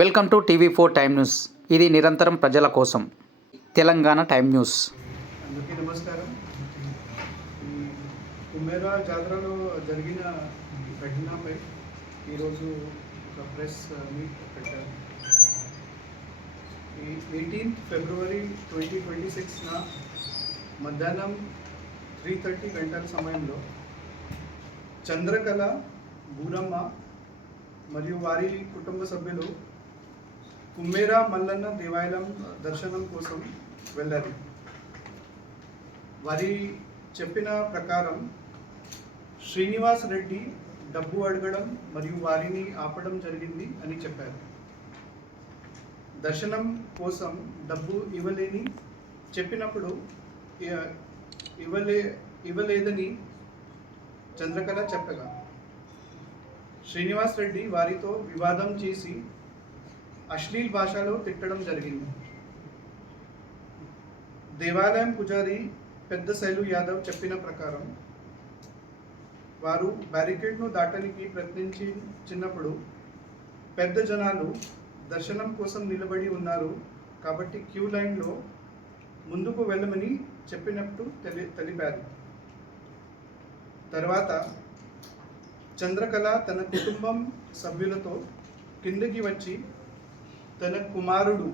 Welcome to టీవీ4 time news. ఇది నిరంతరం ప్రజల కోసం. Telangana time news. అందరికీ నమస్కారం. ఈ కుమ్మేరా జాతరలో జరిగిన ఘటనపై ఈరోజు ఒక ప్రెస్ మీట్ పెట్టారు. ఈ 18 ఫిబ్రవరి 2026న మధ్యాహ్నం 3:30 గంటల సమయంలో చంద్రకళ, బూరమ్మ మరియు వారి కుటుంబ సభ్యులు కుమ్మేరా మల్లన్న దేవాలయం దర్శనం కోసం వెళ్ళారు. వారి చెప్పిన ప్రకారం శ్రీనివాస్ రెడ్డి డబ్బు అడగడం మరియు వారిని ఆపడం జరిగింది అని చెప్పారు. దర్శనం కోసం డబ్బు ఇవ్వలేని చెప్పినప్పుడు ఇవ్వలేదని చంద్రకళ చెప్పగా శ్రీనివాస్ రెడ్డి వారితో వివాదం చేసి అశ్లీల్ భాషలో తిట్టడం జరిగింది. దేవాలయం పూజారి పెద్ద శైలు యాదవ్ చెప్పిన ప్రకారం వారు బ్యారికేడ్ను దాటడానికి ప్రయత్నించినప్పుడు పెద్ద జనాలు దర్శనం కోసం నిలబడి ఉన్నారు కాబట్టి క్యూ లైన్లో ముందుకు వెళ్ళమని చెప్పినట్టు తెలిపారు. తర్వాత చంద్రకళ తన కుటుంబం సభ్యులతో కిందకి వచ్చి తన కుమారుడు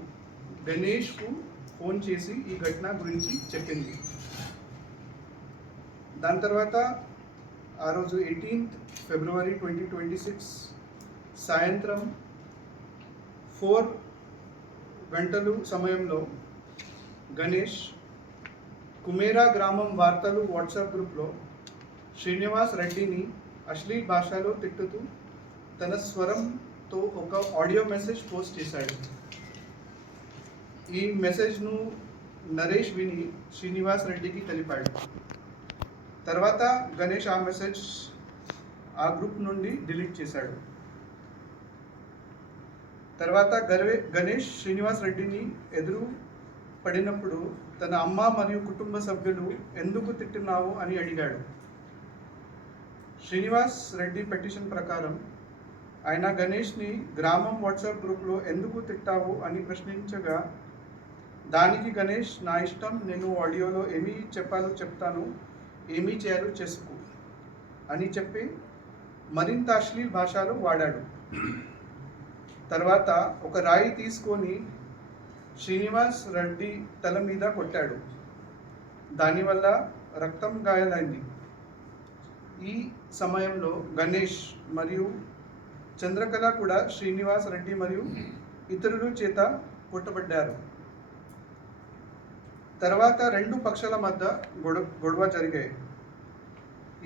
గణేష్కు ఫోన్ చేసి ఈ ఘటన గురించి చెప్పింది. దాని తర్వాత ఆ రోజు 18 ఫిబ్రవరి 2026 సాయంత్రం 4 గంటలు సమయంలో గణేష్ కుమేరా గ్రామం వార్తలు వాట్సాప్ గ్రూప్లో శ్రీనివాస్ రెడ్డిని అశ్లీల్ భాషలో తిట్టుతూ తన స్వరంతో ఒక ఆడియో మెసేజ్ పోస్ట్ చేశాడు. ఈ మెసేజ్ను నరేష్ విని శ్రీనివాస్ రెడ్డికి తెలిపాడు. తర్వాత గణేష్ ఆ మెసేజ్ ఆ గ్రూప్ నుండి డిలీట్ చేశాడు. తర్వాత గణేష్ శ్రీనివాస్ రెడ్డిని ఎదురు పడినప్పుడు తన అమ్మ మరియు కుటుంబ సభ్యులు ఎందుకు తిట్టినావు అని అడిగాడు. శ్రీనివాస్ రెడ్డి పిటిషన్ ప్రకారం ఆయన గణేష్ని గ్రామం వాట్సాప్ గ్రూప్లో ఎందుకు తిట్టావు అని ప్రశ్నించగా దానికి గణేష్ నా ఇష్టం, నేను ఆడియోలో ఏమి చెప్పాలో చెప్తాను, ఏమీ చేయాలో చేసుకో అని చెప్పి మరింత అశ్లీల్ భాషలో వాడాడు. తర్వాత ఒక రాయి తీసుకొని శ్రీనివాస్ రెడ్డి తల మీద కొట్టాడు. దానివల్ల రక్తం గాయాలైంది. ఈ సమయంలో గణేష్ మరియు చంద్రకళ కూడా శ్రీనివాస్ రెడ్డి మరియు ఇతరుల చేత కొట్టబడ్డారు. తర్వాత రెండు పక్షాల మధ్య గొడవ జరిగాయి.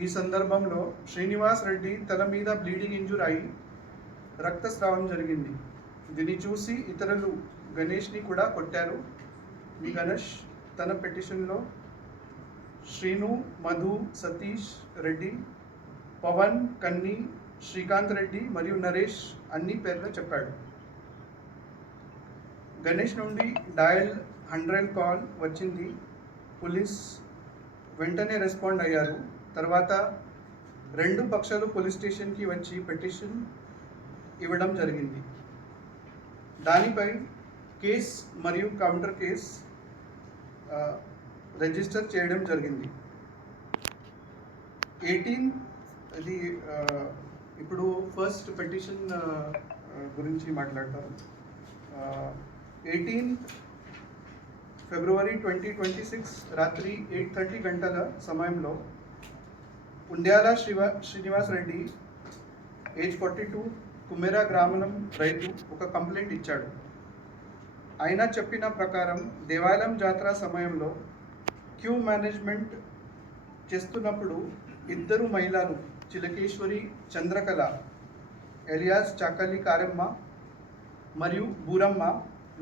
ఈ సందర్భంలో శ్రీనివాస్ రెడ్డి తల మీద బ్లీడింగ్ ఇంజూర్ అయి రక్తస్రావం జరిగింది. దీన్ని చూసి ఇతరులు గణేష్ని కూడా కొట్టారు. ఈ గణేష్ తన పిటిషన్లో శ్రీను, మధు, సతీష్ రెడ్డి, పవన్, కన్ని, శ్రీకాంత్ రెడ్డి మరియు నరేష్ అన్ని పేర్లు చెప్పాడు. గణేష్ నుండి డయల్ 100 కాల్ వచ్చింది. పోలీస్ వెంటనే రెస్పాండ్ అయ్యారు. తర్వాత రెండు పక్షాలు పోలీస్ స్టేషన్కి వచ్చి పిటిషన్ ఇవ్వడం జరిగింది. దానిపై కేస్ మరియు కౌంటర్ కేస్ రిజిస్టర్ చేయడం జరిగింది. 18 ఇది ఇప్పుడు ఫస్ట్ పిటిషన్ గురించి మాట్లాడతారు. 18 ఫిబ్రవరి 2026 రాత్రి 8:30 గంటల సమయంలో ఉండ్యాల శ్రీనివాస్ రెడ్డి ఏజ్ 42 కుమ్మేరా గ్రామం రైతు ఒక కంప్లైంట్ ఇచ్చాడు. ఆయన చెప్పిన ప్రకారం దేవాలయం జాతర సమయంలో క్యూ మేనేజ్మెంట్ చేస్తున్నప్పుడు ఇద్దరు మహిళలు చిలకేశ్వరి, చంద్రకళ ఎలియాస్ చాకలి కారమ్మ మరియు బూరమ్మ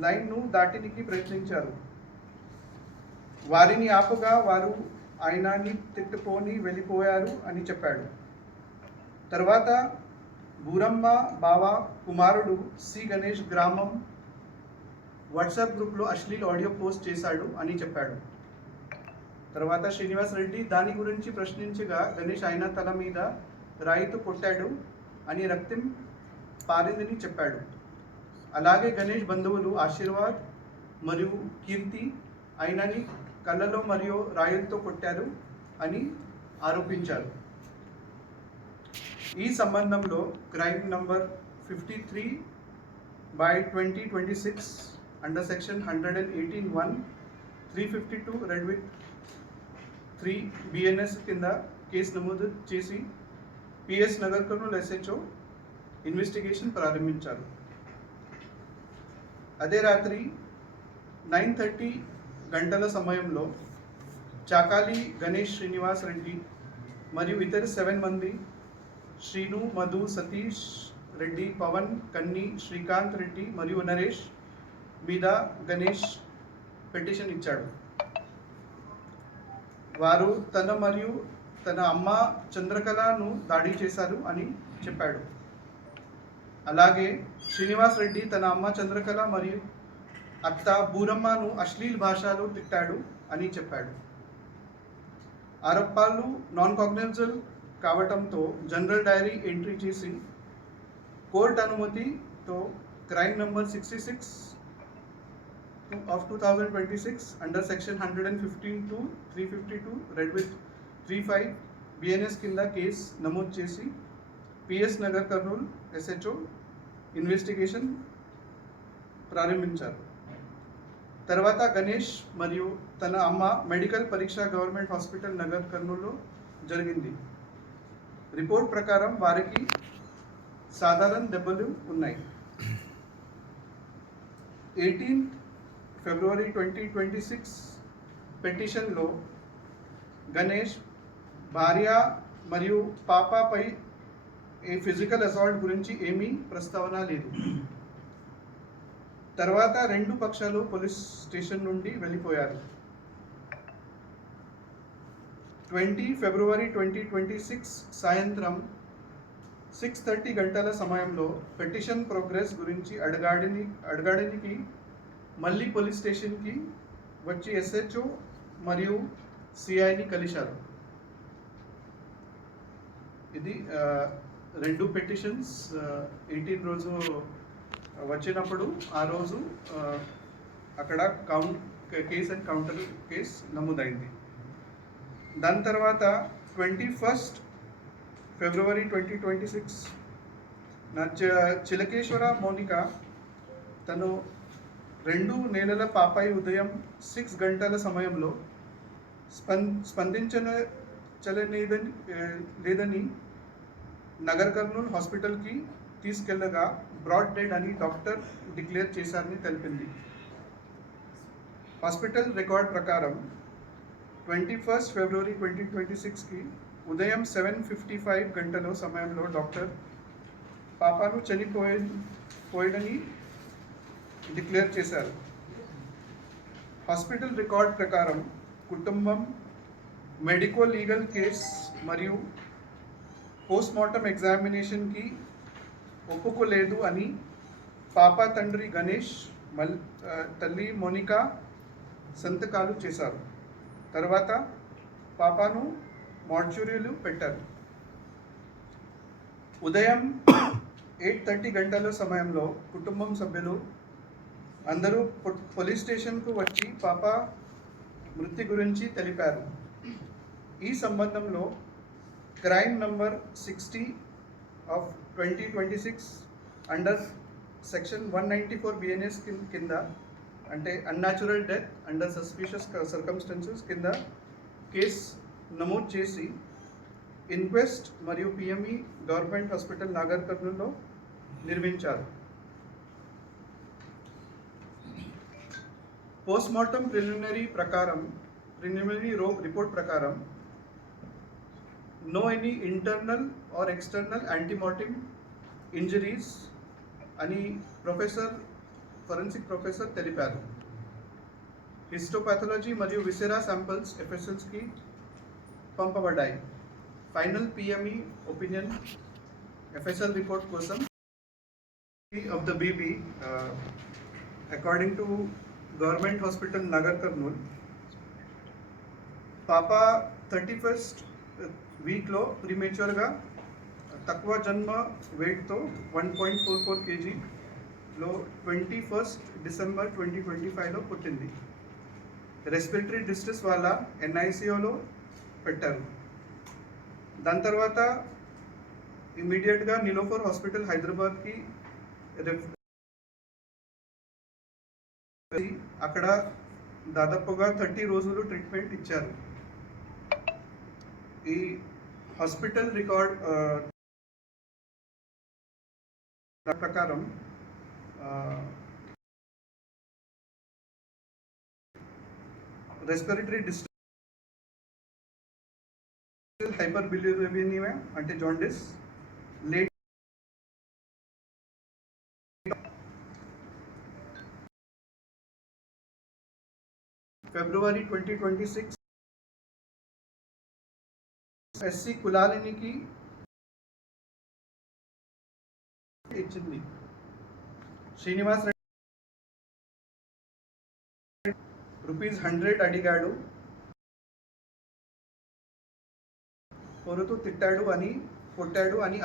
లైన్ను దాటినికి ప్రయత్నించారు. వారిని ఆపగా వారు ఆయనని తిట్టుకొని వెళ్ళిపోయారు అని చెప్పాడు. తర్వాత బూరమ్మ బావ కుమారుడు సి గణేష్ గ్రామం వాట్సాప్ గ్రూప్లో అశ్లీల్ ఆడియో పోస్ట్ చేశాడు అని చెప్పాడు. తర్వాత శ్రీనివాస్ రెడ్డి దాని గురించి ప్రశ్నించగా గణేష్ ఆయన తల మీద రాయితో కొట్టాడు అని రక్తం పారిందని చెప్పాడు. అలాగే గణేష్ బంధువులు ఆశీర్వాద్ మరియు కీర్తి ఆయనని కళ్ళలో మరియు రాయలతో కొట్టారు అని ఆరోపించారు. ఈ సంబంధంలో crime number 53/2026 under section 118(1), 352 red with 3 BNS కింద కేసు నమోదు చేసి PS Nagar Kurnool SHO investigation ప్రారంభించారు. అదే రాత్రి 9:30 గంటల సమయంలో చాకాలి గణేష్ శ్రీనివాస్ రెడ్డి మరియు ఇతర 7 మంది శ్రీను, మధు, సతీష్ రెడ్డి, పవన్, కన్ని, శ్రీకాంత్ రెడ్డి మరియు నరేష్ మీద గణేష్ పిటిషన్ ఇచ్చాడు. వారు తన మరియు తన అమ్మ చంద్రకళను దాడి చేశారు అని చెప్పాడు. అలాగే శ్రీనివాస్ రెడ్డి తన అమ్మ చంద్రకళ మరియు అత్త బూరమ్మను అశ్లీల్ భాషలో తిట్టాడు అని చెప్పాడు. ఆరోపణలు నాన్ కాగ్నిజబుల్ కావటంతో జనరల్ డైరీ ఎంట్రీ చేసి కోర్టు అనుమతితో crime number 66 of 2026 under section 115(2), 352 red with 35 BNS కింద కేసు నమోదు చేసి PS Nagar Kurnool SHO investigation ప్రారంభించారు. తర్వాత గణేష్ మరియు తన అమ్మ మెడికల్ పరీక్ష గవర్నమెంట్ హాస్పిటల్ నగర్ కర్నూలులో జరిగింది. రిపోర్ట్ ప్రకారం వారికి సాధారణ దెబ్బలు ఉన్నాయి. 18 ఫిబ్రవరి 2026 పిటిషన్లో గణేష్ భార్య మరియు పాపపై ఫిజికల్ అసాల్ట్ గురించి ఏమీ ప్రస్తావన లేదు. తర్వాత రెండు పక్షాలు పోలీస్ స్టేషన్ నుండి వెళ్ళిపోయారు. 20 ఫిబ్రవరి 2026 సాయంత్రం 6:30 గంటల సమయంలో పిటిషన్ ప్రోగ్రెస్ గురించి అడగడానికి మళ్ళీ పోలీస్ స్టేషన్కి వచ్చి SHO మరియు CIని కలిశారు. ఇది రెండు పిటిషన్స్ 18 రోజు వచ్చినప్పుడు ఆ రోజు అక్కడ కేస్ అండ్ కౌంటర్ కేస్ నమోదైంది. దాని తర్వాత 21 ఫిబ్రవరి 2026 నా చిలకేశ్వర మోనిక తను 2 నెలల పాపాయి ఉదయం 6 గంటల సమయంలో లేదని నగర్ కర్నూలు హాస్పిటల్కి తీసుకెళ్లగా బ్రాడ్ డెడ్ అని డాక్టర్ డిక్లేర్ చేశారని తెలిపింది. హాస్పిటల్ రికార్డ్ ప్రకారం 21 ఫిబ్రవరి 2026కి ఉదయం 7:55 గంటల సమయంలో డాక్టర్ పాపాను చనిపోయాడని డిక్లేర్ చేశారు. హాస్పిటల్ రికార్డ్ ప్రకారం కుటుంబం మెడికో లీగల్ కేస్ మరియు పోస్ట్మార్టం ఎగ్జామినేషన్కి ఒప్పుకోలేదు అని పాప తండ్రి గణేష్ తల్లి మోనిక సంతకాలు చేశారు. తర్వాత పాపాను మార్చురీలు పెట్టారు. ఉదయం 8:30 గంటల సమయంలో కుటుంబం సభ్యులు అందరూ పోలీస్ స్టేషన్కు వచ్చి పాప మృతి గురించి తెలిపారు. ఈ సంబంధంలో crime number 60 of 2026 under section 194 BNS కింద అంటే unnatural death under suspicious circumstances కింద కేసు నమోదు చేసి ఇన్క్వెస్ట్ మరియు PME గవర్నమెంట్ హాస్పిటల్ నాగర్ కర్నూలులో నిర్మించారు. పోస్ట్మార్టం ప్రిలిమినరీ రిపోర్ట్ ప్రకారం no any internal or external antemortem injuries అని ఫోరెన్సిక్ ప్రొఫెసర్ తెలిపారు. హిస్టోపాథాలజీ మరియు విసెరా శాంపిల్స్ FSLకి పంపబడ్డాయి. Final PME opinion FSL report కోసం of the baby according to government hospital Nagar Karnool పాప 31st వీక్లో ప్రీమేచ్యూర్గా తక్కువ జన్మ వెయిట్తో 1.44 kg లో 21 డిసెంబర్ 2025లో పుట్టింది. రెస్పిరేటరీ డిస్ట్రెస్ వల్ల ఎన్ఐసిఓలో పెట్టారు. దాని తర్వాత ఇమీడియట్గా నిలోఫర్ హాస్పిటల్ హైదరాబాద్కి అక్కడ దాదాపుగా 30 రోజులు ట్రీట్మెంట్ ఇచ్చారు. ఈ హాస్పిటల్ రికార్డ్ ప్రకారం రెస్పిరేటరీ డిస్ట్రెస్, హైపర్ బిలిరూబినియా అంటే జాండిస్, లేట్ ఫిబ్రవరి 2026 ఎస్సీ కులాలినికి ఇచ్చింది. శ్రీనివాస్ రెడ్డి ₹100 అడిగాడు, కొరుతూ తిట్టాడు అని కొట్టాడు అని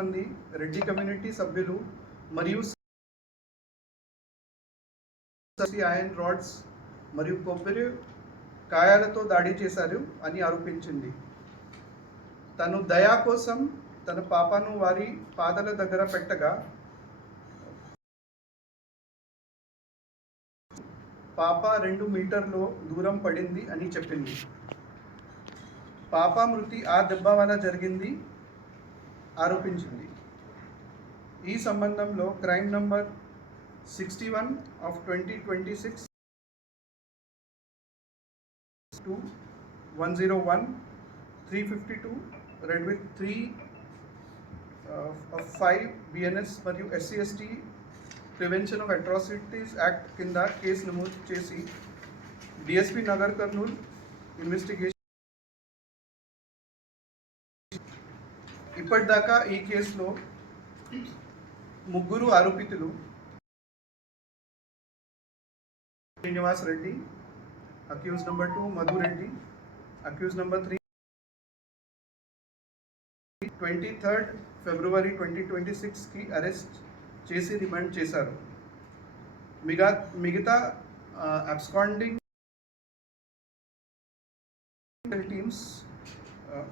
మంది రెడ్డి కమ్యూనిటీ సభ్యులు మరియు ఐరన్ రాడ్స్ మరియు కొబ్బరి కాయాలతో దాడి చేశారు అని ఆరోపించింది. తను దయా కోసం తన పాపను వారి పాదాల దగ్గర పెట్టగా పాప 2 మీటర్ల దూరం పడింది అని చెప్పింది. పాప మృతి ఆ దెబ్బ వల్ల జరిగింది ఆరోపించింది. ఈ సంబంధంలో crime number 61 of 2026 to 101 352 read with 3 of 5 BNS మరియు SC/ST prevention of atrocities act కింద కేసు నమోదు చేసి డిఎస్పీ నగర్ కర్నూలు ఇన్వెస్టిగేషన్. ఇప్పటిదాకా ఈ కేసులో 3 ఆరోపితులు Srinivas Reddy, accused number 2 Madhu Reddy, accused number 3 23 ఫిబ్రవరి 2026కి అరెస్ట్ చేసి రిమాండ్ చేశారు. మిగతా అబ్స్కాండింగ్ టీమ్స్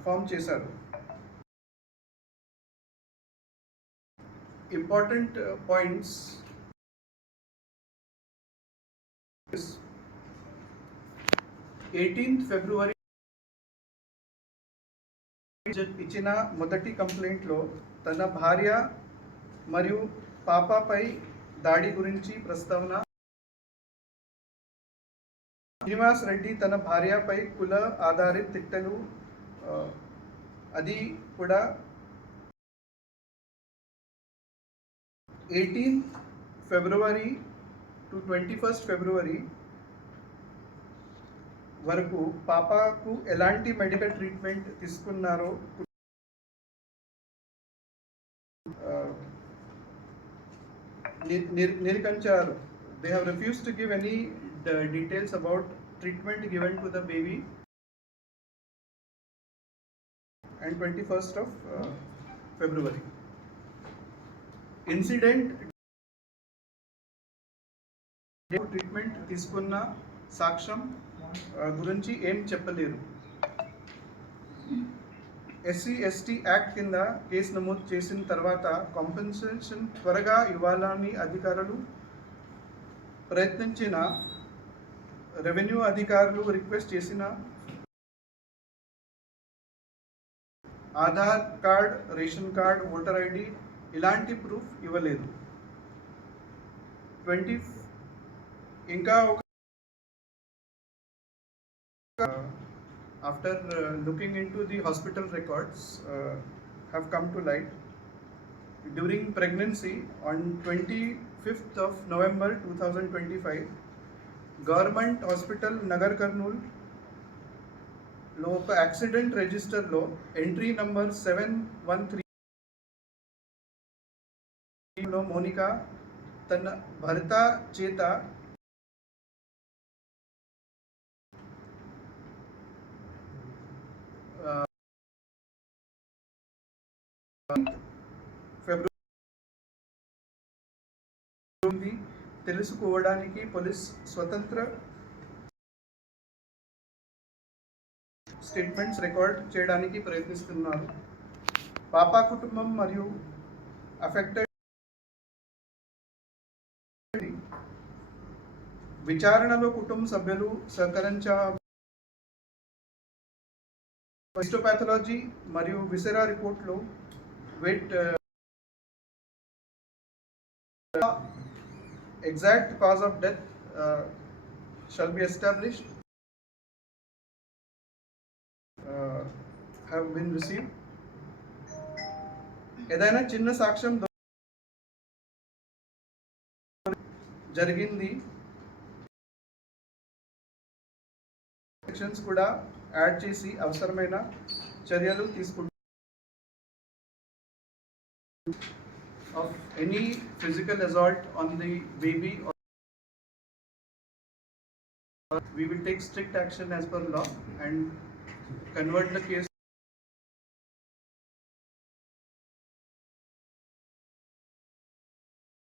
ఫామ్ చేశారు. Important points is 18th February ఇచ్చిన మొదటి కంప్లైంట్లో తన భార్య మరియు పాపపై దాడి గురించి ప్రస్తావన. శ్రీనివాస్ రెడ్డి తన భార్యపై కుల ఆధారిత తిట్టలు, అది కూడా 18th ఫిబ్రవరి టు 21st ఫిబ్రవరి వరకు పాపకు ఎలాంటి మెడికల్ ట్రీట్మెంట్ తీసుకున్నారో నిరూపించారు. They have refused to give any details about treatment given to the baby and 21st of February. Incident treatment తీసుకున్న సాక్ష్యం గురించి ఏం చెప్పలేరు. SC/ST యాక్ట్ కింద కేసు నమోదు చేసిన తర్వాత కాంపెన్సేషన్ త్వరగా ఇవ్వాలని అధికారులు ప్రయత్నించిన రెవెన్యూ అధికారులు రిక్వెస్ట్ చేసిన Aadhaar card, ration card, voter ID ఇలాంటి ప్రూఫ్ ఇవ్వలేదు. ఇంకా ఒక after looking into the hospital records have come to light. During pregnancy on 25th of November 2025, Government Hospital Nagar Karnool లో ఒక యాక్సిడెంట్ రిజిస్టర్లో ఎంట్రీ నంబర్ 713 లో మోనికా తన భర్త చేత ఫిబ్రవరి ఉంది తెలుసుకోవడానికి పోలీస్ స్వతంత్ర స్టేట్మెంట్స్ రికార్డ్ చేయడానికి ప్రయత్నిస్తున్నారు. పాపా కుటుంబం మరియు అఫెక్టెడ్ విచారణలో కుటుంబ సభ్యులు హిస్టోపాథాలజీ మరియు విసెరా రిపోర్ట్లో exact cause of death shall be established, have been received. ఏదైనా చిన్న సాక్ష్యం జరిగింది సెక్షన్స్ కూడా యాడ్ చేసి అవసరమైన చర్యలు తీసుకుంటారు. Of any physical assault on the baby, we will take strict action as per law and convert the case